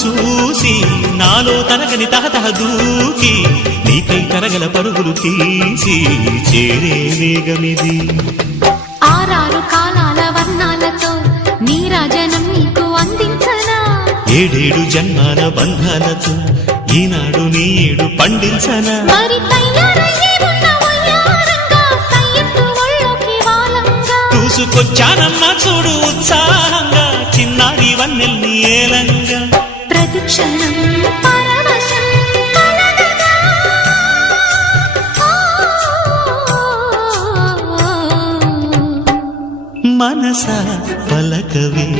చూసి నాలో తరగని తహతహ దూకి నీకై తరగల పరుగులు తీసి చేరే వేగమిది. ఆరారు కాలాల వర్ణాలతో నీరాజనం నీకు అందించనా, ఏడేడు జన్మాల బంధాలతో ఈనాడు నీడు పండించనా. మరి తయారయ్యే ఉన్న వయ్యారంగా సయ్యత్తు ఒళ్ళోకి వాలంగా చూసుకొచ్చానమ్మా చూడు ఉత్సాహంగా చిన్నారి వన్నెల్ని ఏలంగా. ప్రతిక్షణం పరవశం కలగగా మనస పలకవే